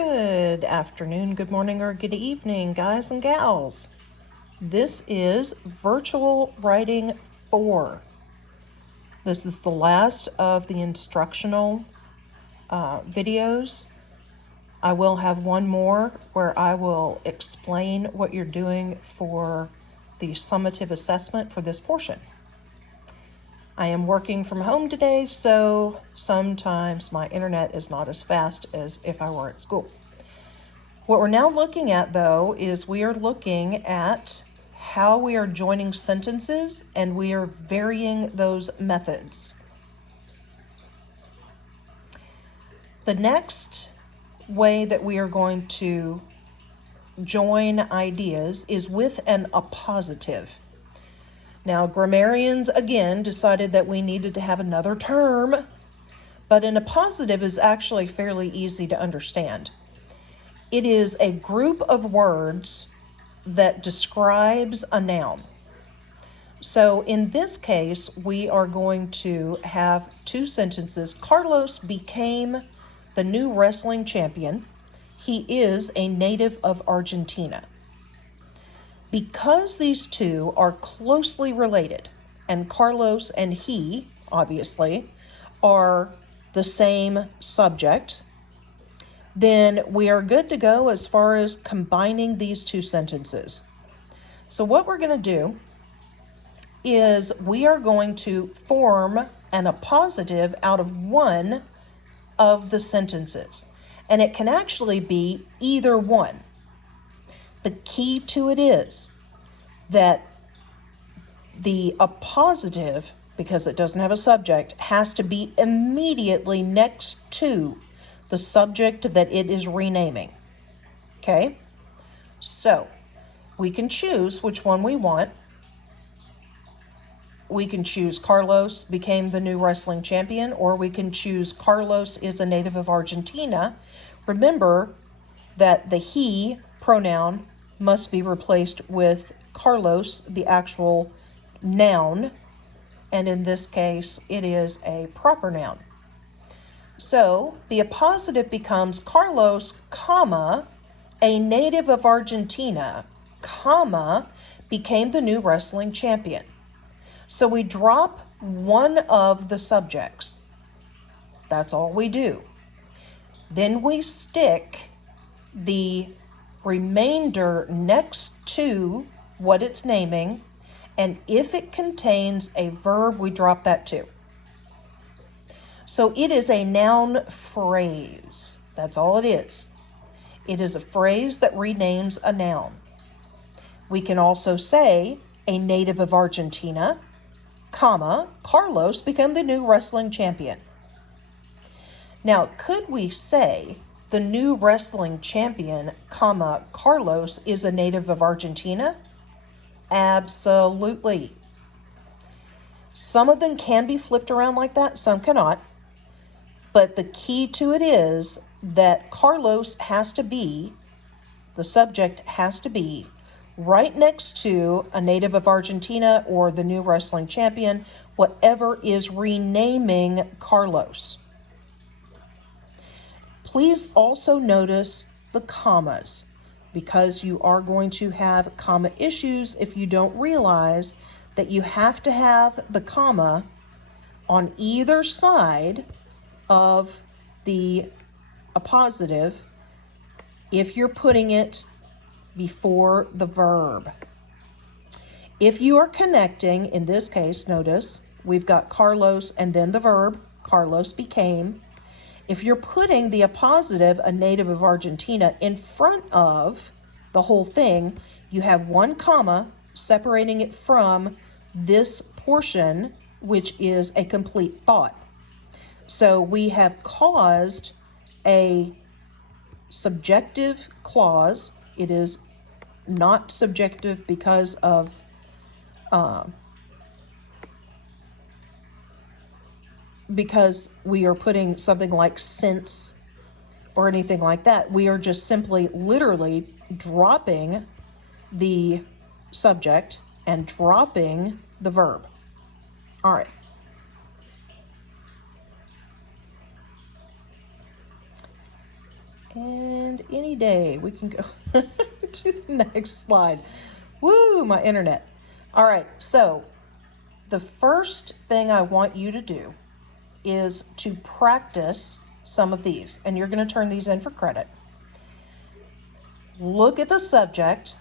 Good afternoon, good morning, or good evening, guys and gals. This is Virtual Writing 4. This is the last of the instructional videos. I will have one more where I will explain what you're doing for the summative assessment for this portion. I am working from home today, so sometimes my internet is not as fast as if I were at school. What we're now looking at, though, is we are looking at how we are joining sentences, and we are varying those methods. The next way that we are going to join ideas is with an appositive. Now, grammarians, again, decided that we needed to have another term, but an appositive is actually fairly easy to understand. It is a group of words that describes a noun. So in this case, we are going to have two sentences. Carlos became the new wrestling champion. He is a native of Argentina. Because these two are closely related, and Carlos and he, obviously, are the same subject, then we are good to go as far as combining these two sentences. So what we're going to do is we are going to form an appositive out of one of the sentences, and it can actually be either one. The key to it is that the appositive, because it doesn't have a subject, has to be immediately next to the subject that it is renaming. Okay? So, we can choose which one we want. We can choose Carlos became the new wrestling champion, or we can choose Carlos is a native of Argentina. Remember that the he pronoun must be replaced with Carlos, the actual noun, and in this case, it is a proper noun. So the appositive becomes Carlos, comma, a native of Argentina, comma, became the new wrestling champion. So we drop one of the subjects. That's all we do. Then we stick the remainder next to what it's naming, and if it contains a verb, we drop that too. So it is a noun phrase. That's all it is. It is a phrase that renames a noun. We can also say a native of Argentina, comma, Carlos became the new wrestling champion. Now, could we say the new wrestling champion, comma, Carlos is a native of Argentina? Absolutely. Some of them can be flipped around like that, some cannot. But the key to it is that Carlos has to be, the subject has to be, right next to a native of Argentina or the new wrestling champion, whatever is renaming Carlos. Please also notice the commas, because you are going to have comma issues if you don't realize that you have to have the comma on either side of the appositive if you're putting it before the verb. If you are connecting, in this case, notice we've got Carlos and then the verb, Carlos became. If you're putting the appositive, a native of Argentina, in front of the whole thing, you have one comma separating it from this portion, which is a complete thought. So we have caused a subjective clause. It is not subjective because of because we are putting something like since or anything like that. We are just simply literally dropping the subject and dropping the verb. All right. And any day we can go to the next slide. Woo, my internet. All right, so the first thing I want you to do is to practice some of these, and you're going to turn these in for credit. Look at the subject,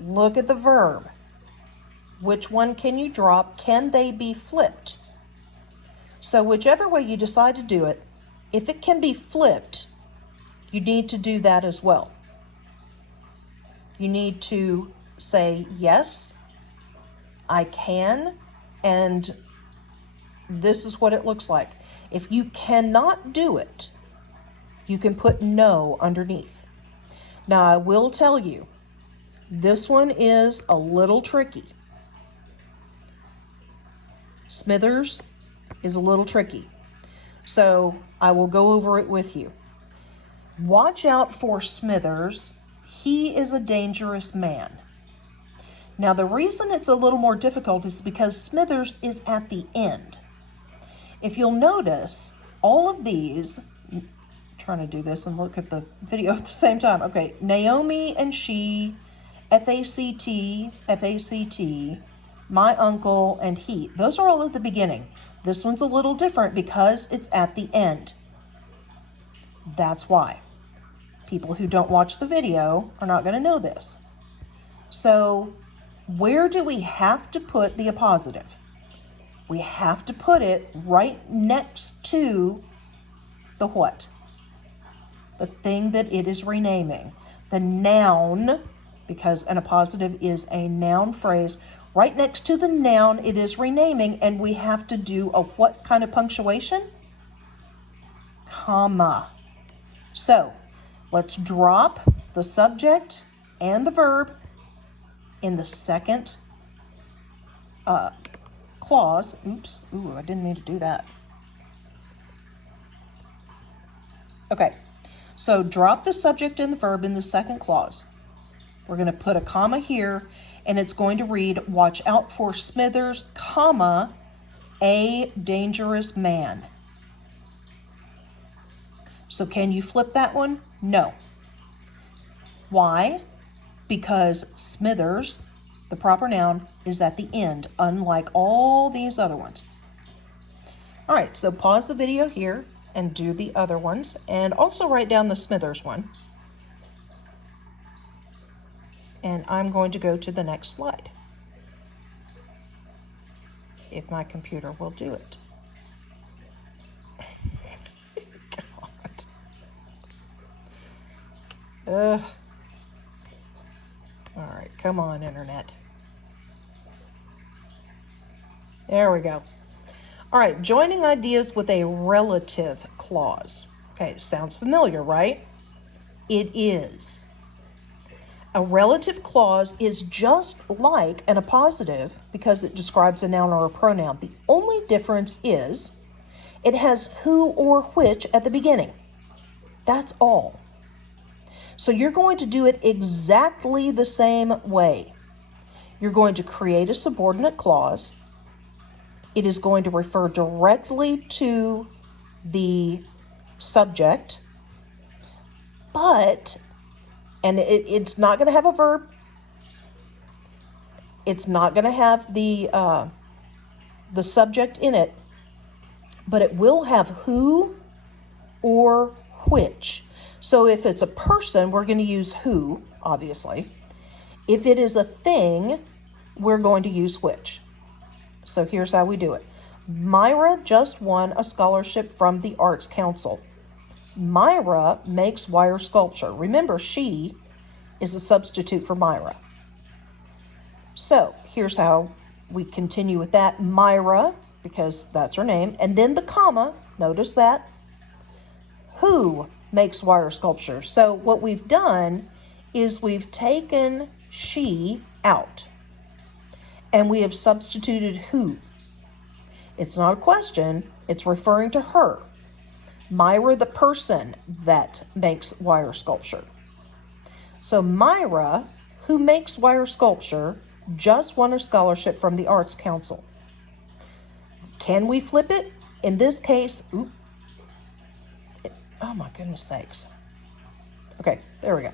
look at the verb. Which one can you drop? Can they be flipped? So whichever way you decide to do it, if it can be flipped, you need to do that as well. You need to say, yes, I can, and this is what it looks like. If you cannot do it, you can put no underneath. Now, I will tell you, this one is a little tricky. Smithers is a little tricky. So I will go over it with you. Watch out for Smithers. He is a dangerous man. Now, the reason it's a little more difficult is because Smithers is at the end. If you'll notice, all of these, I'm trying to do this and look at the video at the same time. Okay, Naomi and she, FACT, FACT, my uncle, and he. Those are all at the beginning. This one's a little different because it's at the end. That's why. People who don't watch the video are not going to know this. So, where do we have to put the appositive? We have to put it right next to the what? The thing that it is renaming. The noun, because an appositive is a noun phrase, right next to the noun it is renaming, and we have to do a what kind of punctuation? Comma. So, let's drop the subject and the verb in the second clause. Oops. Ooh, I didn't mean to do that. Okay. So drop the subject and the verb in the second clause. We're going to put a comma here, and it's going to read, watch out for Smithers, comma, a dangerous man. So can you flip that one? No. Why? Because Smithers, the proper noun, is at the end, unlike all these other ones. All right, so pause the video here and do the other ones, and also write down the Smithers one. And I'm going to go to the next slide, if my computer will do it. God. All right, come on, internet. There we go. All right, joining ideas with a relative clause. Okay, sounds familiar, right? It is. A relative clause is just like an appositive because it describes a noun or a pronoun. The only difference is it has who or which at the beginning. That's all. So you're going to do it exactly the same way. You're going to create a subordinate clause. It is going to refer directly to the subject, but, and it's not going to have a verb. It's not going to have the subject in it, but it will have who or which. So if it's a person, we're going to use who, obviously. If it is a thing, we're going to use which. So here's how we do it. Myra just won a scholarship from the Arts Council. Myra makes wire sculpture. Remember, she is a substitute for Myra. So here's how we continue with that. Myra, because that's her name, and then the comma, notice that. Who makes wire sculpture? So what we've done is we've taken she out, and we have substituted who. It's not a question, it's referring to her. Myra, the person that makes wire sculpture. So Myra, who makes wire sculpture, just won a scholarship from the Arts Council. Can we flip it? In this case, oh my goodness sakes. Okay, there we go.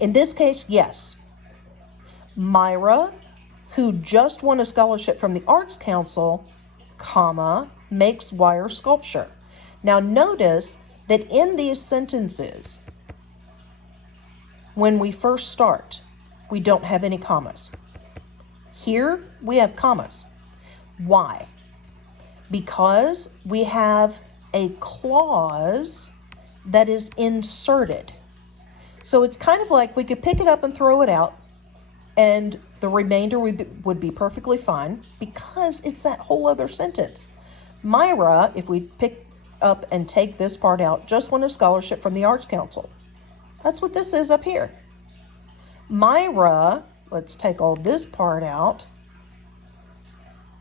In this case, yes. Myra, who just won a scholarship from the Arts Council, comma, makes wire sculpture. Now notice that in these sentences, when we first start, we don't have any commas. Here we have commas. Why? Because we have a clause that is inserted. So it's kind of like we could pick it up and throw it out, and the remainder would be perfectly fine because it's that whole other sentence. Myra, if we pick up and take this part out, just won a scholarship from the Arts Council. That's what this is up here. Myra, let's take all this part out,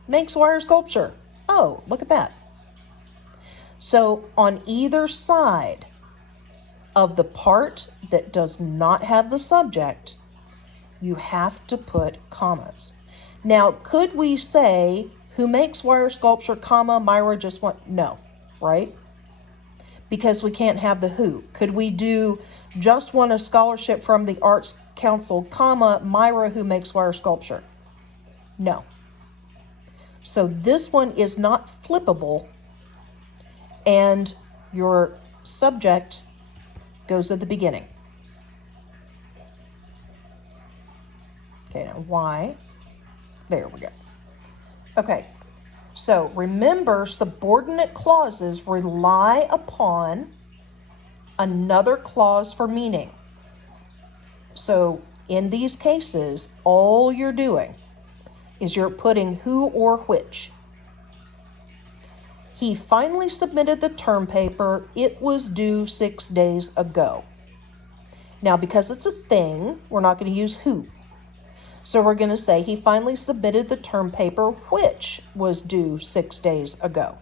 makes wire sculpture. Oh, look at that. So on either side of the part that does not have the subject, you have to put commas. Now, could we say, who makes wire sculpture, comma, Myra just won? No, right? Because we can't have the who. Could we do just won a scholarship from the Arts Council, comma, Myra, who makes wire sculpture? No. So this one is not flippable, and your subject goes at the beginning. Okay, now why? There we go. Okay, so remember, subordinate clauses rely upon another clause for meaning. So in these cases, all you're doing is you're putting who or which. He finally submitted the term paper. It was due 6 days ago. Now, because it's a thing, we're not going to use who. So we're going to say he finally submitted the term paper, which was due 6 days ago.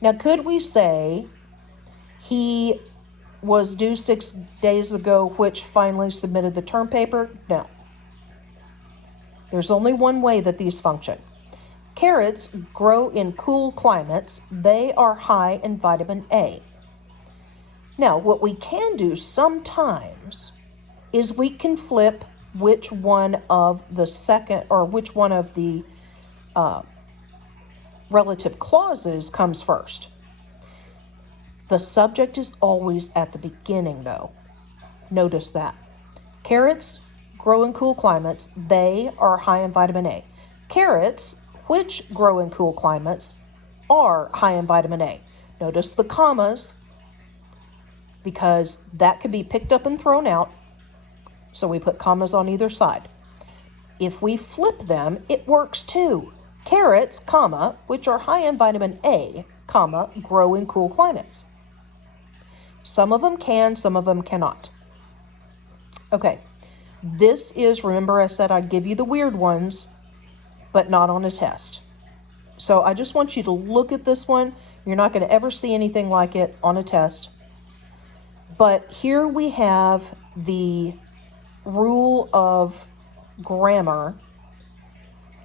Now, could we say he was due 6 days ago, which finally submitted the term paper? No. There's only one way that these function. Carrots grow in cool climates. They are high in vitamin A. Now, what we can do sometimes is we can flip which one of the second, or which one of the relative clauses comes first. The subject is always at the beginning, though. Notice that. Carrots grow in cool climates. They are high in vitamin A. Carrots, which grow in cool climates, are high in vitamin A. Notice the commas, because that could be picked up and thrown out. So we put commas on either side. If we flip them, it works too. Carrots, comma, which are high in vitamin A, comma, grow in cool climates. Some of them can, some of them cannot. Okay, this is, remember I said I'd give you the weird ones, but not on a test. So I just want you to look at this one. You're not going to ever see anything like it on a test. But here we have the rule of grammar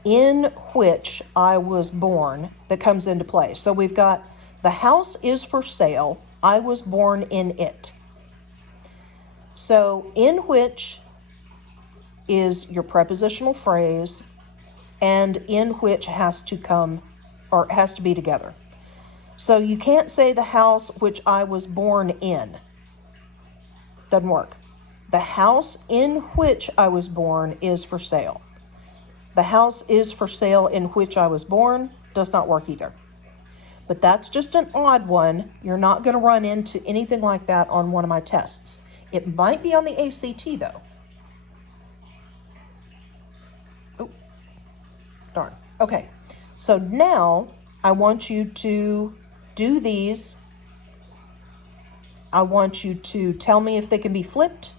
in which I was born that comes into play. So we've got the house is for sale. I was born in it. So in which is your prepositional phrase, and in which has to come, or has to be together. So you can't say the house which I was born in. Doesn't work. The house in which I was born is for sale. The house is for sale in which I was born does not work either. But that's just an odd one. You're not going to run into anything like that on one of my tests. It might be on the ACT though. Oh, darn. Okay, so now I want you to do these. I want you to tell me if they can be flipped,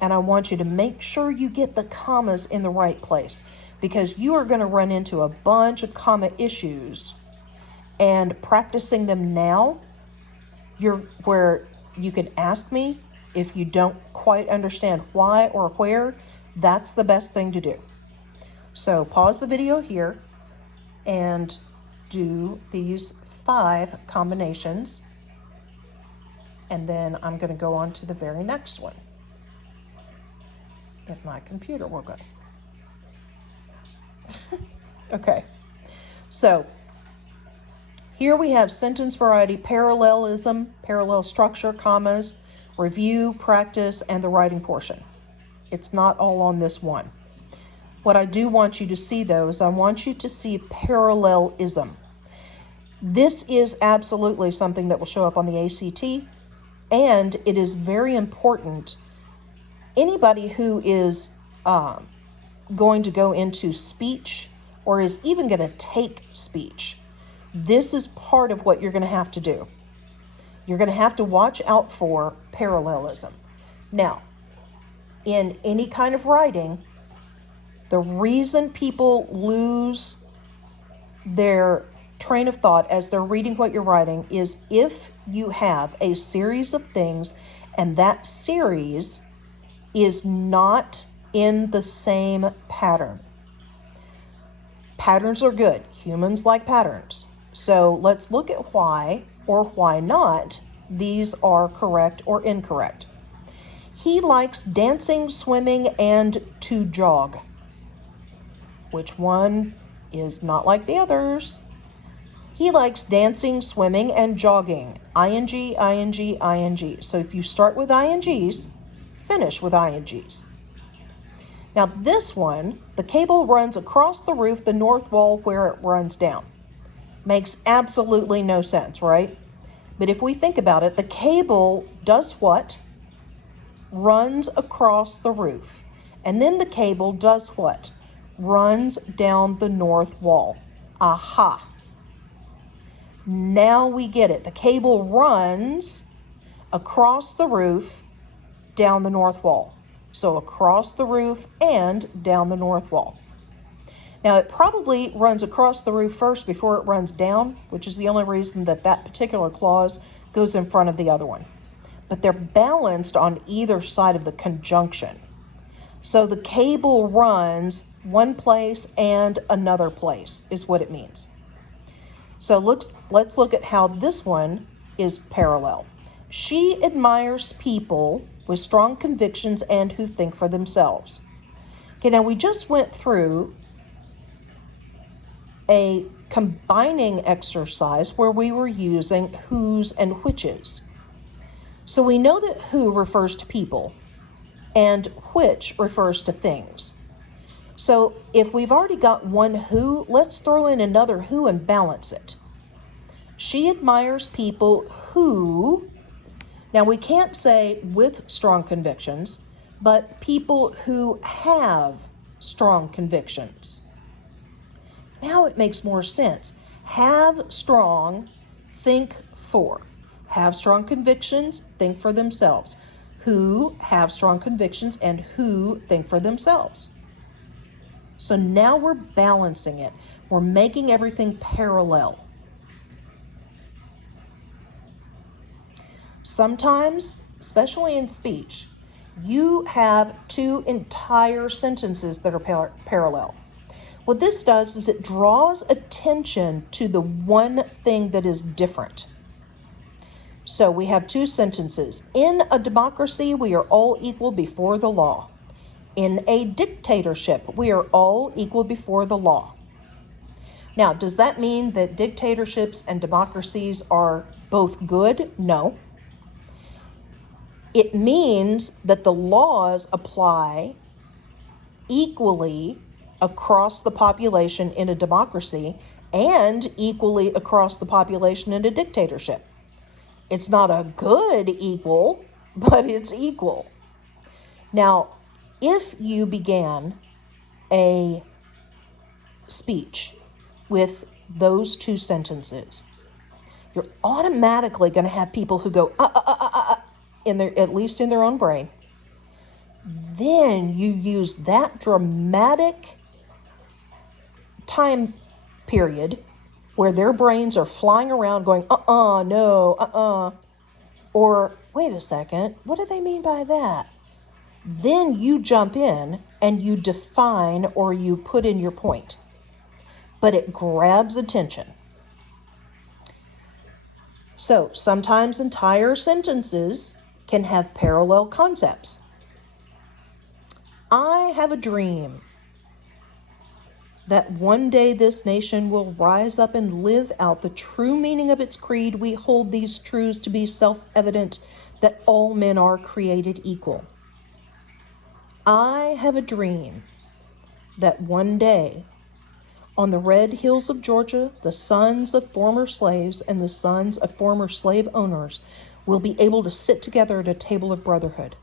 and I want you to make sure you get the commas in the right place, because you are going to run into a bunch of comma issues, and practicing them now, where you can ask me if you don't quite understand why or where. That's the best thing to do. So pause the video here and do these 5 combinations. And then I'm going to go on to the very next one, if my computer will go. Okay, so here we have sentence variety, parallelism, parallel structure, commas, review, practice, and the writing portion. It's not all on this one. What I do want you to see, though, is I want you to see parallelism. This is absolutely something that will show up on the ACT, and it is very important. Anybody who is going to go into speech or is even going to take speech, this is part of what you're going to have to do. You're going to have to watch out for parallelism. Now, in any kind of writing, the reason people lose their train of thought as they're reading what you're writing is if you have a series of things and that series is not in the same pattern. Patterns are good. Humans like patterns. So let's look at why or why not these are correct or incorrect. He likes dancing, swimming, and to jog. Which one is not like the others? He likes dancing, swimming, and jogging. ING, ING, ING. So if you start with INGs, finish with INGs. Now this one, the cable runs across the roof, the north wall where it runs down. Makes absolutely no sense, right? But if we think about it, the cable does what? Runs across the roof. And then the cable does what? Runs down the north wall. Aha. Now we get it. The cable runs across the roof, down the north wall. So across the roof and down the north wall. Now it probably runs across the roof first before it runs down, which is the only reason that that particular clause goes in front of the other one. But they're balanced on either side of the conjunction. So the cable runs one place and another place is what it means. So let's look at how this one is parallel. She admires people with strong convictions and who think for themselves. Okay, now we just went through a combining exercise where we were using whose and whiches. So we know that who refers to people and which refers to things. So if we've already got one who, let's throw in another who and balance it. She admires people who, now we can't say with strong convictions, but people who have strong convictions. Now it makes more sense. Have strong, think for. Have strong convictions, think for themselves. Who have strong convictions and who think for themselves. So now we're balancing it. We're making everything parallel. Sometimes, especially in speech, you have two entire sentences that are parallel. What this does is it draws attention to the one thing that is different. So we have two sentences. In a democracy, we are all equal before the law. In a dictatorship, we are all equal before the law. Now, does that mean that dictatorships and democracies are both good? No. It means that the laws apply equally across the population in a democracy and equally across the population in a dictatorship. It's not a good equal, but it's equal. Now, if you began a speech with those two sentences, you're automatically going to have people who go, in their, at least in their own brain. Then you use that dramatic time period where their brains are flying around going, no, or wait a second, what do they mean by that? Then you jump in and you define or you put in your point. But it grabs attention. So sometimes entire sentences can have parallel concepts. I have a dream that one day this nation will rise up and live out the true meaning of its creed. We hold these truths to be self-evident, that all men are created equal. I have a dream that one day, on the red hills of Georgia, the sons of former slaves and the sons of former slave owners will be able to sit together at a table of brotherhood.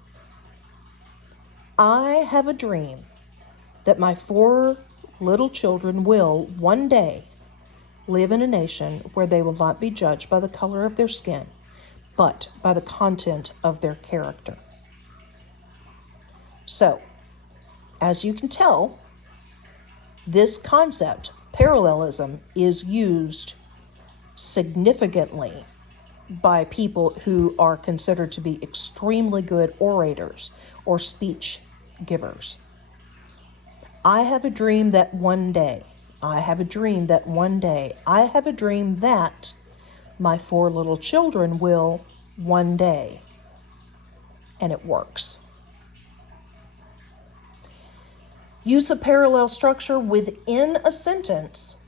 I have a dream that my 4 little children will one day live in a nation where they will not be judged by the color of their skin, but by the content of their character. So, as you can tell, this concept, parallelism, is used significantly by people who are considered to be extremely good orators or speech givers. I have a dream that one day, I have a dream that one day, I have a dream that my 4 little children will one day. And it works. Use of parallel structure within a sentence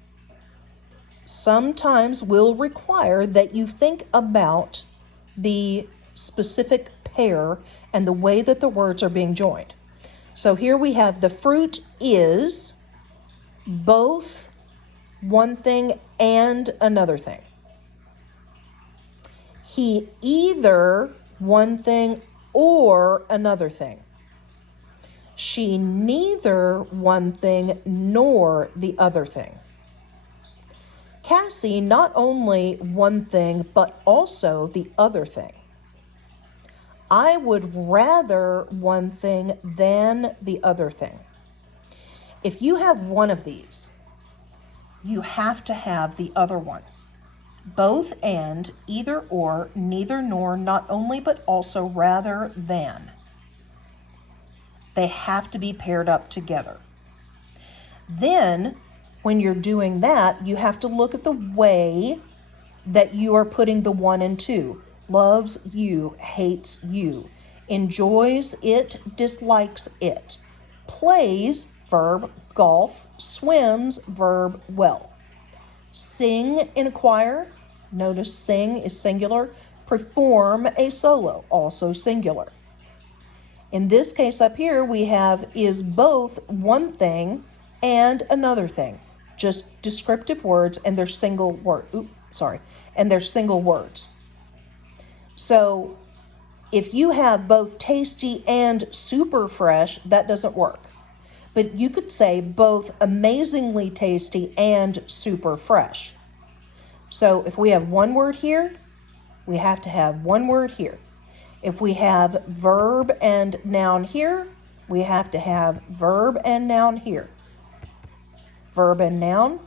sometimes will require that you think about the specific pair and the way that the words are being joined. So here we have the fruit is both one thing and another thing. He either one thing or another thing. She neither one thing nor the other thing. Cassie not only one thing but also the other thing. I would rather one thing than the other thing. If you have one of these, you have to have the other one. Both and, either or, neither nor, not only but also, rather than. They have to be paired up together. Then, when you're doing that, you have to look at the way that you are putting the 1 and 2. Loves you, hates you. Enjoys it, dislikes it. Plays, verb, golf. Swims, verb, well. Sing in a choir. Notice sing is singular. Perform a solo, also singular. In this case up here, we have is both one thing and another thing. Just descriptive words, and they're single word. And they're single words. So if you have both tasty and super fresh, that doesn't work. But you could say both amazingly tasty and super fresh. So if we have one word here, we have to have one word here. If we have verb and noun here, we have to have verb and noun here. Verb and noun.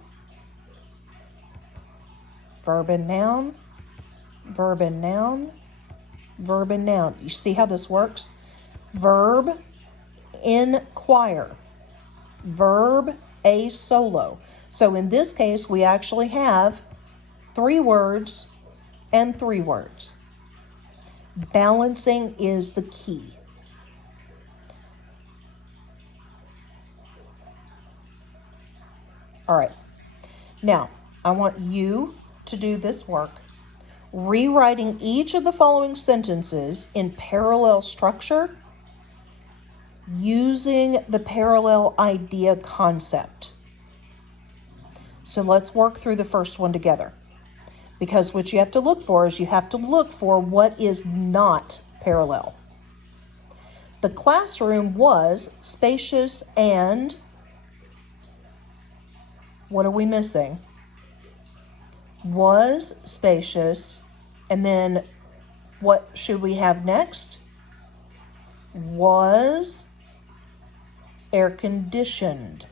Verb and noun. Verb and noun. Verb and noun. You see how this works? Verb, inquire. Verb, a solo. So in this case, we actually have 3 words and 3 words. Balancing is the key. All right. Now, I want you to do this work, rewriting each of the following sentences in parallel structure using the parallel idea concept. So let's work through the first one together. Because what you have to look for is you have to look for what is not parallel. The classroom was spacious and what are we missing? Was spacious, and then what should we have next? Was air conditioned.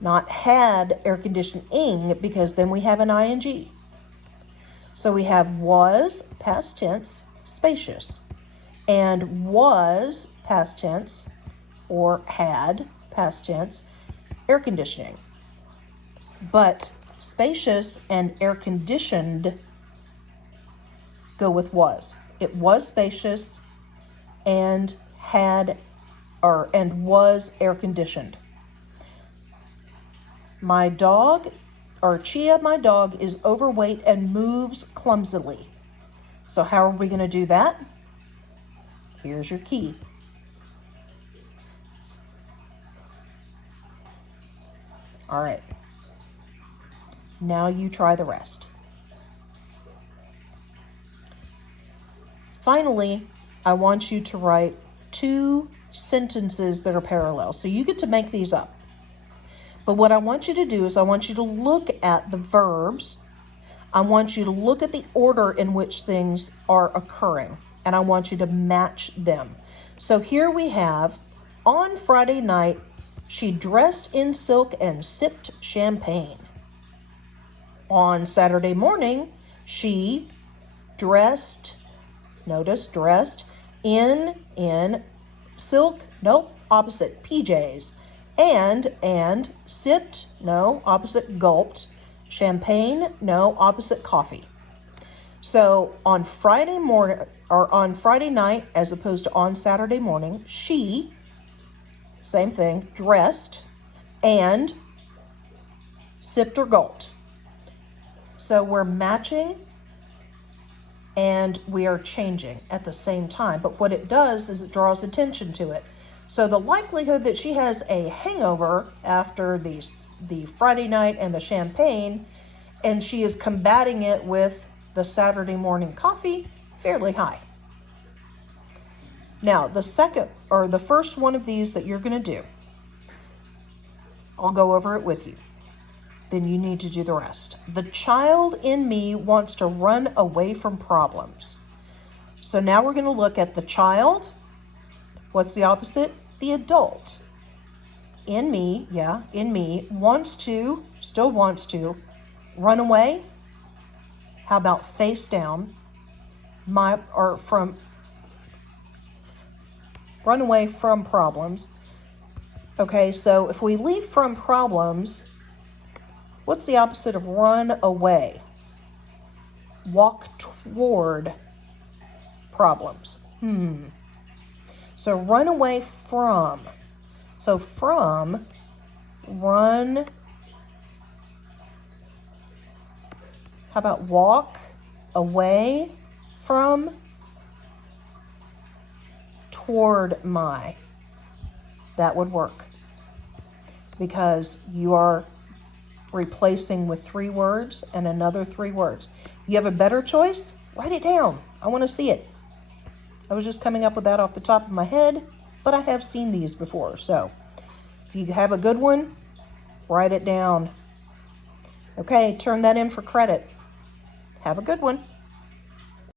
Not had air conditioning, because then we have an ing. So we have was, past tense, spacious, and was, past tense, or had, past tense, air conditioning. But spacious and air conditioned Go with was. It was spacious and was air conditioned. My dog, or Chia, my dog, is overweight and moves clumsily. So how are we going to do that? Here's your key. All right. Now you try the rest. Finally, I want you to write 2 sentences that are parallel. So you get to make these up. But what I want you to do is I want you to look at the verbs. I want you to look at the order in which things are occurring, and I want you to match them. So here we have, on Friday night, she dressed in silk and sipped champagne. On Saturday morning, she dressed in silk, opposite, PJs, and sipped, opposite, gulped, champagne, opposite, coffee. So on Friday morning, or on Friday night, as opposed to on Saturday morning, she, same thing, dressed and sipped or gulped. So we're matching and we are changing at the same time. But what it does is it draws attention to it. So the likelihood that she has a hangover after the Friday night and the champagne, and she is combating it with the Saturday morning coffee, fairly high. Now, the first one of these that you're going to do, I'll go over it with you. Then you need to do the rest. The child in me wants to run away from problems. So now we're going to look at the child. What's the opposite? The adult. In me, still wants to run away. How about face down? Run away from problems. Okay, so if we leave from problems, what's the opposite of run away? Walk toward problems. So run away from. So from, run. How about walk away from, toward my. That would work. Because you are replacing with 3 words and another 3 words. If you have a better choice, write it down. I want to see it. I was just coming up with that off the top of my head, but I have seen these before. So if you have a good one, write it down. Okay, turn that in for credit. Have a good one.